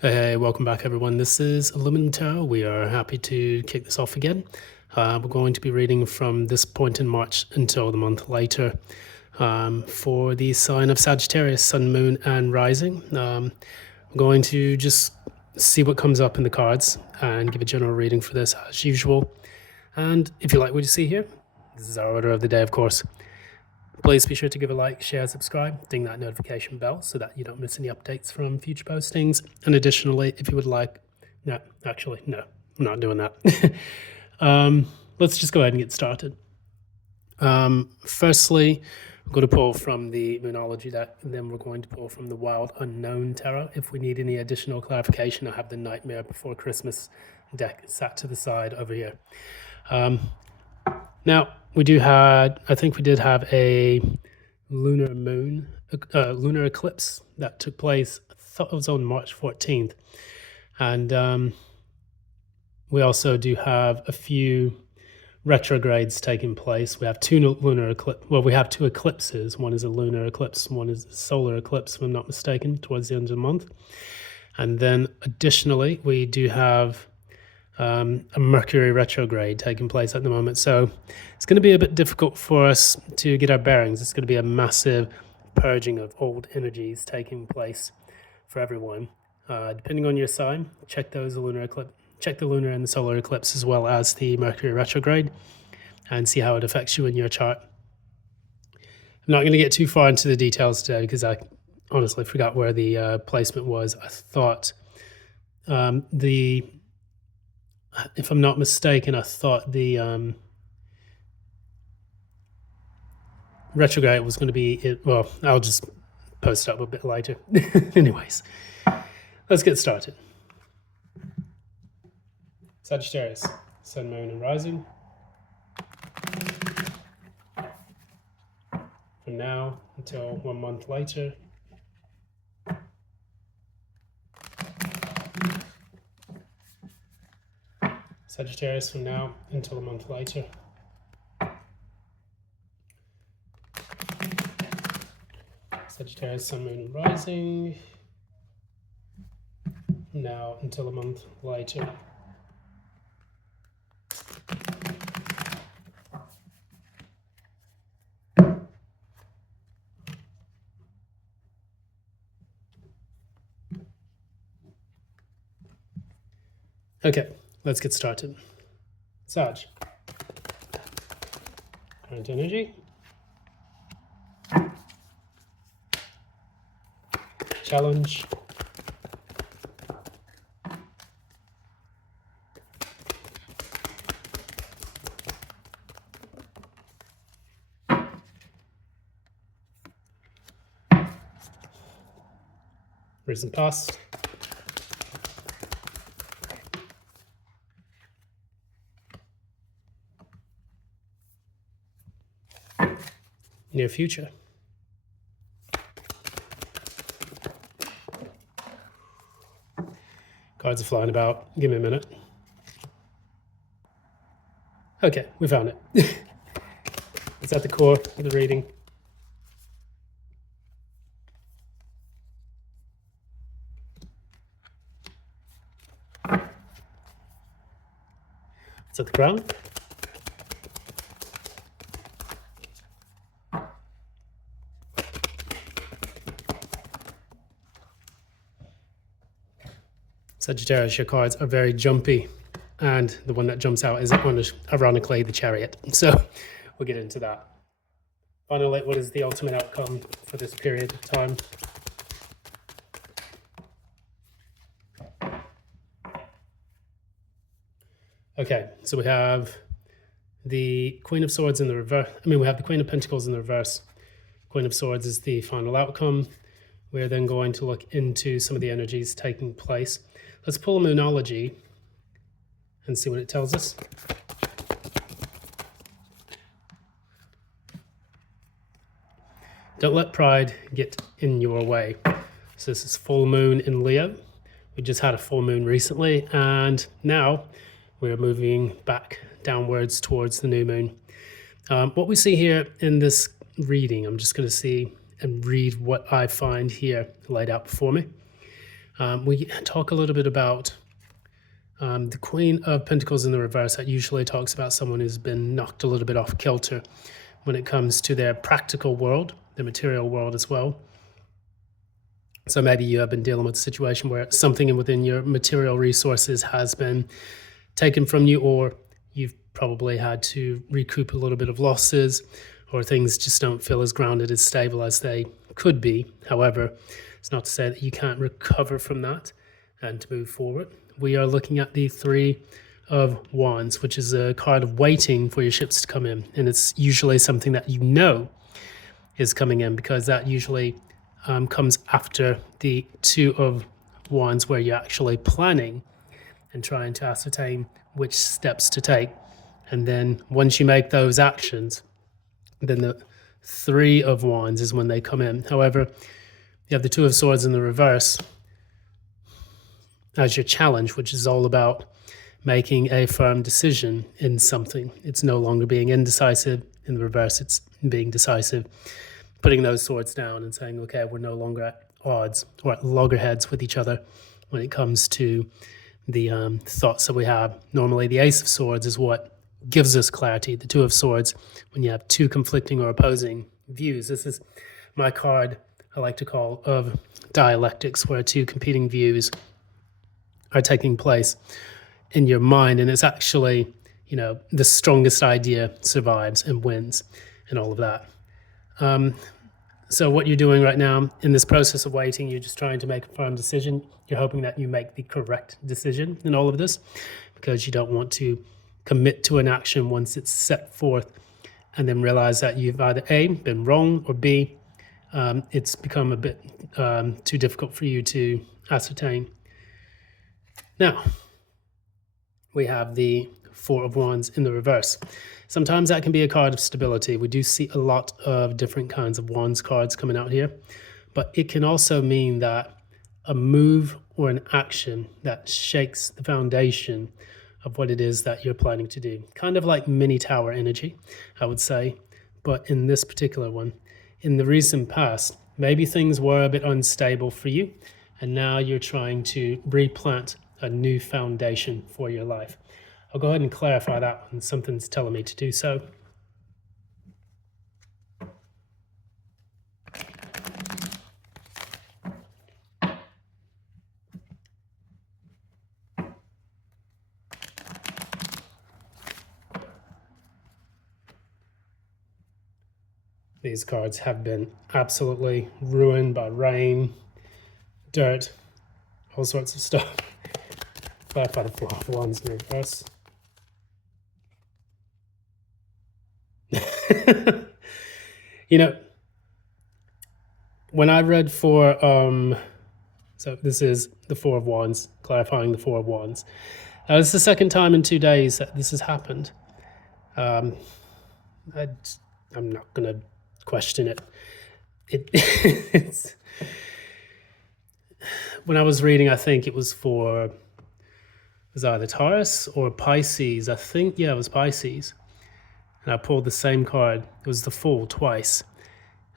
Hey, welcome back everyone. This is Aluminum Tarot. We are happy to kick this off again. We're going to be reading from this point in March until the month later for the sign of Sagittarius, Sun, Moon, and Rising. I'm going to just see what comes up in the cards and give a general reading for this as usual. And if you like what you see here, this is our order of the day, of course. Please be sure to give a like, share, subscribe, ding that notification bell so that you don't miss any updates from future postings. And additionally, if you would like, no, I'm not doing that. Let's just go ahead and get started. Firstly, we're going to pull from the Moonology deck, and then we're going to pull from the Wild Unknown Tarot. If we need any additional clarification, I have the Nightmare Before Christmas deck sat to the side over here. Now, I think we did have a lunar eclipse that took place, I thought it was on March 14th. And we also do have a few retrogrades taking place. We have we have two eclipses. One is a lunar eclipse, one is a solar eclipse, if I'm not mistaken, towards the end of the month. And then additionally, we do have a Mercury retrograde taking place at the moment. So it's going to be a bit difficult for us to get our bearings. It's going to be a massive purging of old energies taking place for everyone. Depending on your sign, check the lunar and the solar eclipse as well as the Mercury retrograde and see how it affects you in your chart. I'm not going to get too far into the details today because I honestly forgot where the placement was. I thought if I'm not mistaken, I thought the retrograde was going to be well, I'll just post it up a bit later. Anyways, let's get started. Sagittarius, Sun, Moon, and Rising. From now until 1 month later. Sagittarius from now until a month later. Sagittarius, Sun, Moon, and Rising. From now until a month later. Okay, let's get started. Sag. Current energy. Challenge. Recent past. Near future. Cards are flying about. Give me a minute. Okay, we found it. It's at the core of the reading. It's at the crown. Sagittarius, your cards are very jumpy, and the one that jumps out is, ironically, the Chariot. So we'll get into that. Finally, what is the ultimate outcome for this period of time? Okay, so we have the Queen of Swords in the reverse. We have the Queen of Pentacles in the reverse. Queen of Swords is the final outcome. We're then going to look into some of the energies taking place. Let's pull a Moonology and see what it tells us. Don't let pride get in your way. So this is full moon in Leo. We just had a full moon recently, and now we're moving back downwards towards the new moon. What we see here in this reading, I'm just going to see and read what I find here laid out before me. We talk a little bit about the Queen of Pentacles in the reverse. That usually talks about someone who's been knocked a little bit off kilter when it comes to their practical world, the material world as well. So maybe you have been dealing with a situation where something within your material resources has been taken from you, or you've probably had to recoup a little bit of losses, or things just don't feel as grounded, as stable as they could be. However, it's not to say that you can't recover from that and to move forward. We are looking at the Three of Wands, which is a card of waiting for your ships to come in. And it's usually something that you know is coming in, because that usually comes after the Two of Wands, where you're actually planning and trying to ascertain which steps to take. And then once you make those actions, then the Three of Wands is when they come in. However, you have the Two of Swords in the reverse as your challenge, which is all about making a firm decision in something. It's no longer being indecisive. In the reverse, it's being decisive, putting those swords down and saying, okay, we're no longer at odds or at loggerheads with each other when it comes to the thoughts that we have. Normally, the Ace of Swords is what gives us clarity. The Two of Swords, when you have two conflicting or opposing views. This is my card I like to call of dialectics, where two competing views are taking place in your mind, and it's actually, the strongest idea survives and wins and all of that. So what you're doing right now in this process of waiting, you're just trying to make a firm decision. You're hoping that you make the correct decision in all of this, because you don't want to commit to an action once it's set forth and then realize that you've either A, been wrong, or B, it's become a bit too difficult for you to ascertain. Now, we have the Four of Wands in the reverse. Sometimes that can be a card of stability. We do see a lot of different kinds of Wands cards coming out here, but it can also mean that a move or an action that shakes the foundation of what it is that you're planning to do. Kind of like mini tower energy, I would say. But in this particular one, in the recent past, maybe things were a bit unstable for you, and now you're trying to replant a new foundation for your life. I'll go ahead and clarify that when something's telling me to do so. These cards have been absolutely ruined by rain, dirt, all sorts of stuff. Clarify the Four of Wands in reverse. When I read for, so this is the Four of Wands, clarifying the Four of Wands. This is the second time in 2 days that this has happened. I'm not going to question it. It's when I was reading, I think it was either Taurus or Pisces. I think, yeah, it was Pisces. And I pulled the same card. It was the Fool twice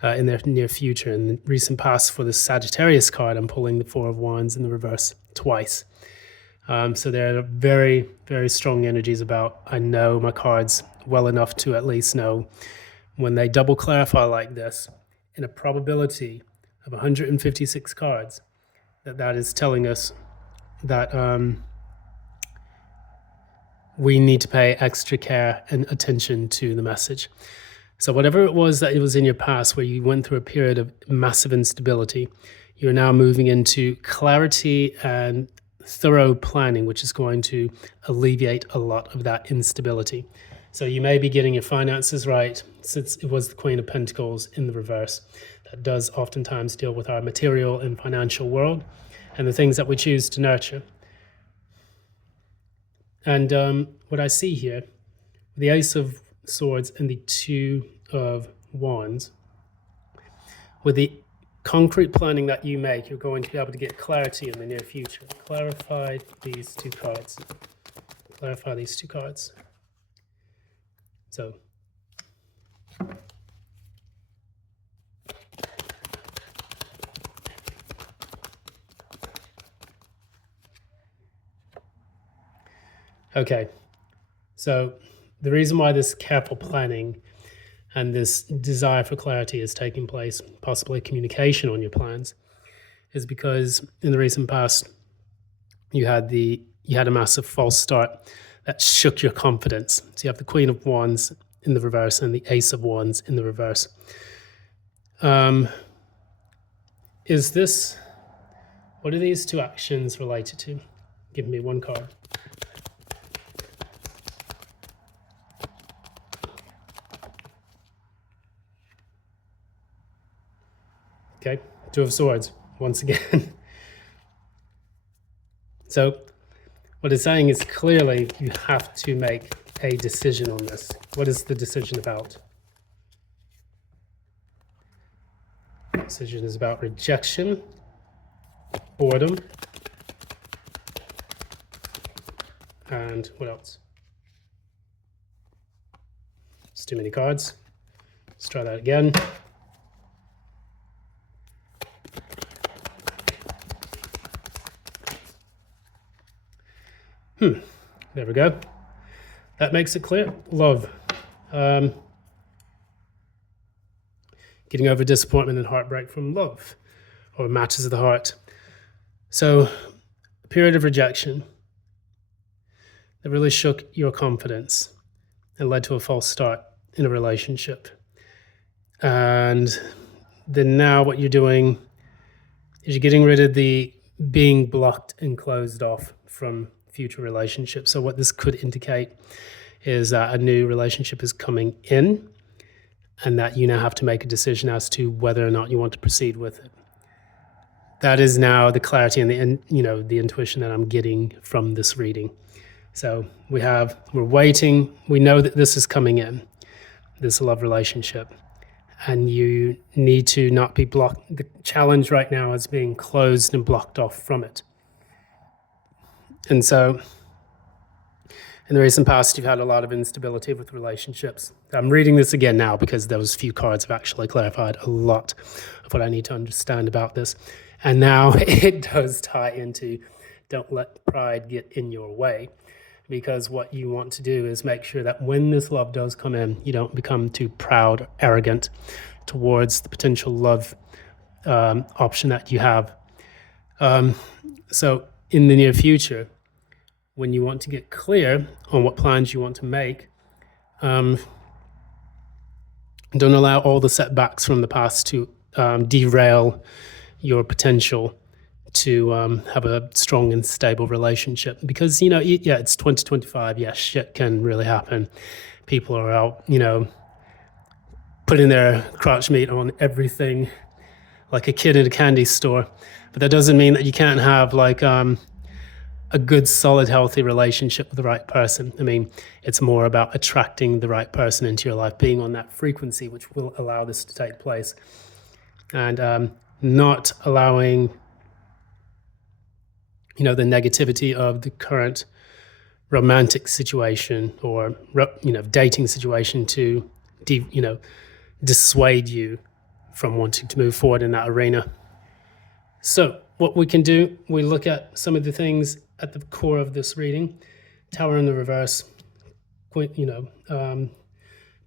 in the near future. In the recent past, for the Sagittarius card, I'm pulling the Four of Wands in the reverse twice. So there are very, very strong energies about, I know my cards well enough to at least know when they double clarify like this, in a probability of 156 cards, that is telling us that we need to pay extra care and attention to the message. So whatever it was that it was in your past where you went through a period of massive instability, you're now moving into clarity and thorough planning, which is going to alleviate a lot of that instability. So you may be getting your finances right, since it was the Queen of Pentacles in the reverse. That does oftentimes deal with our material and financial world and the things that we choose to nurture. And what I see here, the Ace of Swords and the Two of Wands, with the concrete planning that you make, you're going to be able to get clarity in the near future. Clarify these two cards. Clarify these two cards. So, Okay, so the reason why this careful planning and this desire for clarity is taking place, possibly communication on your plans, is because in the recent past you had a massive false start that shook your confidence. So you have the Queen of Wands in the reverse and the Ace of Wands in the reverse. What are these two actions related to? Give me one card. Okay, Two of Swords, once again. So what it's saying is clearly you have to make a decision on this. What is the decision about? The decision is about rejection, boredom, and what else? It's too many cards. Let's try that again. There we go. That makes it clear. Love. Getting over disappointment and heartbreak from love or matters of the heart. So, a period of rejection that really shook your confidence and led to a false start in a relationship. And then now what you're doing is you're getting rid of the being blocked and closed off from future relationships. So what this could indicate is that a new relationship is coming in and that you now have to make a decision as to whether or not you want to proceed with it. That is now the clarity and the intuition that I'm getting from this reading. So we're waiting. We know that this is coming in, this love relationship, and you need to not be blocked. The challenge right now is being closed and blocked off from it. And so in the recent past, you've had a lot of instability with relationships. I'm reading this again now because those few cards have actually clarified a lot of what I need to understand about this. And now it does tie into don't let pride get in your way, because what you want to do is make sure that when this love does come in, you don't become too proud or arrogant towards the potential love option that you have. So in the near future, when you want to get clear on what plans you want to make, don't allow all the setbacks from the past to derail your potential to have a strong and stable relationship. Because, it's 2025. Yeah, shit can really happen. People are out, putting their crotch meat on everything like a kid in a candy store. But that doesn't mean that you can't have a good, solid, healthy relationship with the right person. I mean, it's more about attracting the right person into your life, being on that frequency, which will allow this to take place. And not allowing, the negativity of the current romantic situation or, dating situation to, dissuade you from wanting to move forward in that arena. So what we can do, we look at some of the things at the core of this reading. Tower in the reverse,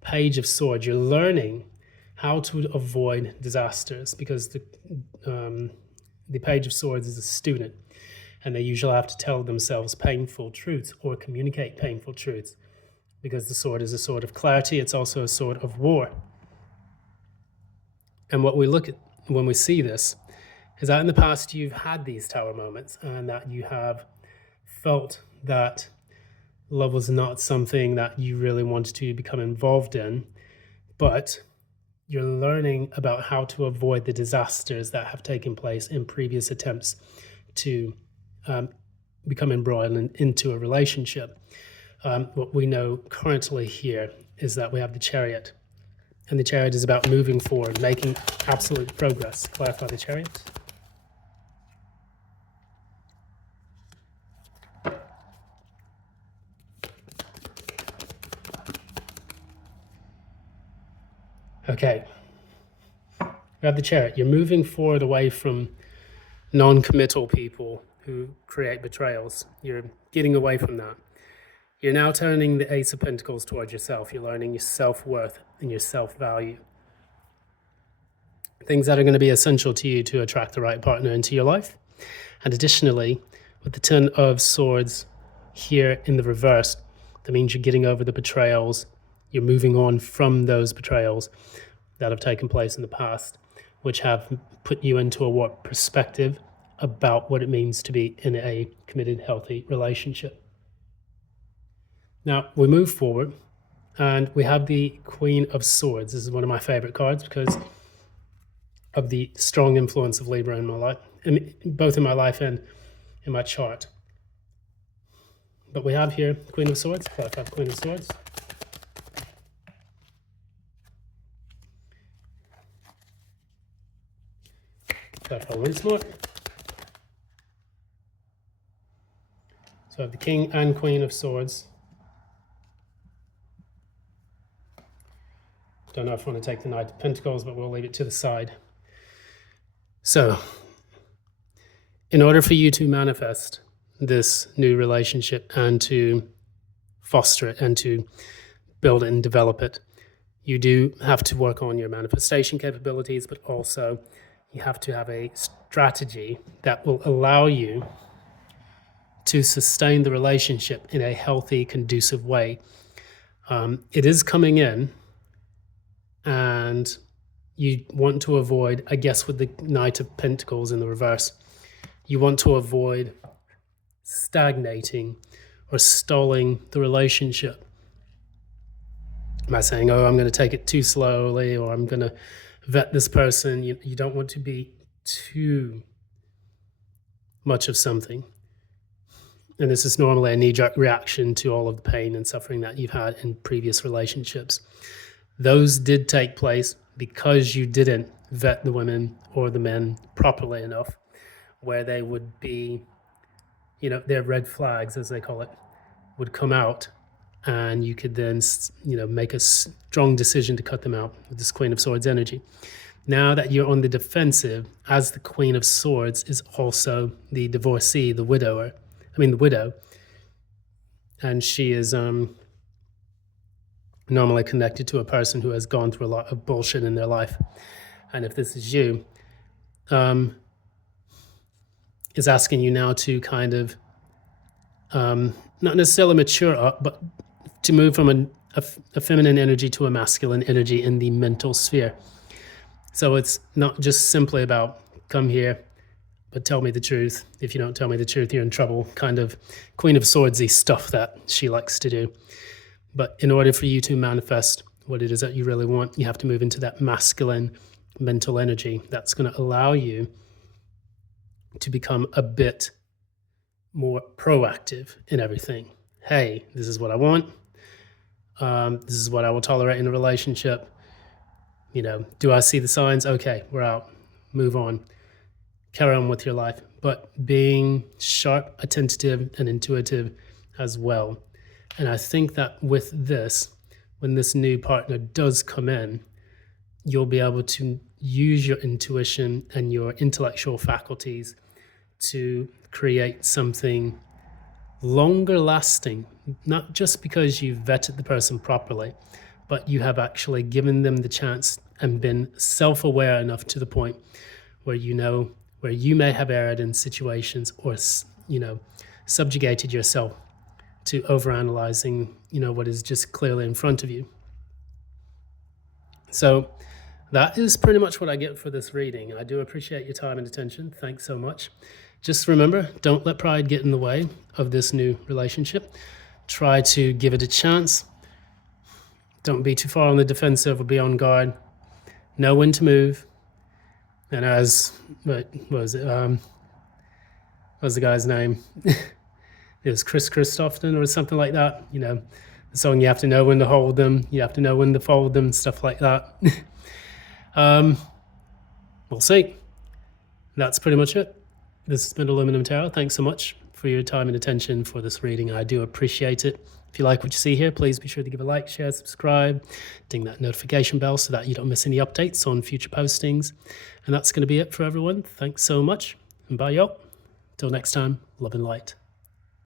Page of Swords. You're learning how to avoid disasters, because the Page of Swords is a student, and they usually have to tell themselves painful truths or communicate painful truths, because the sword is a sword of clarity. It's also a sword of war. And what we look at when we see this is that in the past you've had these tower moments, and that you have felt that love was not something that you really wanted to become involved in, but you're learning about how to avoid the disasters that have taken place in previous attempts to become embroiled into a relationship. What we know currently here is that we have the Chariot, and the Chariot is about moving forward, making absolute progress. Clarify the Chariot. Okay, we have the Chariot. You're moving forward away from non-committal people who create betrayals. You're getting away from that. You're now turning the Ace of Pentacles towards yourself. You're learning your self-worth and your self-value. Things that are going to be essential to you to attract the right partner into your life. And additionally, with the Ten of Swords here in the reverse, that means you're getting over the betrayals. You're moving on from those betrayals that have taken place in the past, which have put you into a warped perspective about what it means to be in a committed, healthy relationship. Now, we move forward, and we have the Queen of Swords. This is one of my favorite cards because of the strong influence of Libra in my life, both in my life and in my chart. But we have here Queen of Swords, clarify Queen of Swords. Clarify once more. So I have the King and Queen of Swords. Don't know if I want to take the Knight of Pentacles, but we'll leave it to the side. So, in order for you to manifest this new relationship and to foster it and to build it and develop it, you do have to work on your manifestation capabilities, but also you have to have a strategy that will allow you to sustain the relationship in a healthy, conducive way. It is coming in, and you want to avoid, I guess with the Knight of Pentacles in the reverse, you want to avoid stagnating or stalling the relationship by saying, oh, I'm going to take it too slowly, or I'm going to vet this person. You don't want to be too much of something. And this is normally a knee-jerk reaction to all of the pain and suffering that you've had in previous relationships. Those did take place because you didn't vet the women or the men properly enough, where they would be, their red flags, as they call it, would come out, and you could then, make a strong decision to cut them out with this Queen of Swords energy. Now that you're on the defensive, as the Queen of Swords is also the divorcee, the widow, and she is normally connected to a person who has gone through a lot of bullshit in their life. And if this is you, is asking you now to kind of not necessarily mature up, but to move from a feminine energy to a masculine energy in the mental sphere. So it's not just simply about come here, but tell me the truth. If you don't tell me the truth, you're in trouble. Kind of Queen of Swordsy stuff that she likes to do. But in order for you to manifest what it is that you really want, you have to move into that masculine mental energy that's going to allow you to become a bit more proactive in everything. Hey, this is what I want. This is what I will tolerate in a relationship. Do I see the signs? Okay, we're out. Move on. Carry on with your life. But being sharp, attentive, and intuitive as well. And I think that with this, when this new partner does come in, you'll be able to use your intuition and your intellectual faculties to create something longer lasting, not just because you've vetted the person properly, but you have actually given them the chance and been self-aware enough to the point where where you may have erred in situations or, subjugated yourself to overanalyzing, what is just clearly in front of you. So that is pretty much what I get for this reading. I do appreciate your time and attention. Thanks so much. Just remember, don't let pride get in the way of this new relationship. Try to give it a chance. Don't be too far on the defensive or be on guard. Know when to move. And what was the guy's name? It was Chris Christopherson or something like that. The song, you have to know when to hold them. You have to know when to fold them, stuff like that. We'll see. That's pretty much it. This has been Aluminum Tarot. Thanks so much for your time and attention for this reading. I do appreciate it. If you like what you see here, please be sure to give a like, share, subscribe, ding that notification bell so that you don't miss any updates on future postings. And that's going to be it for everyone. Thanks so much. And bye, y'all. Till next time, love and light.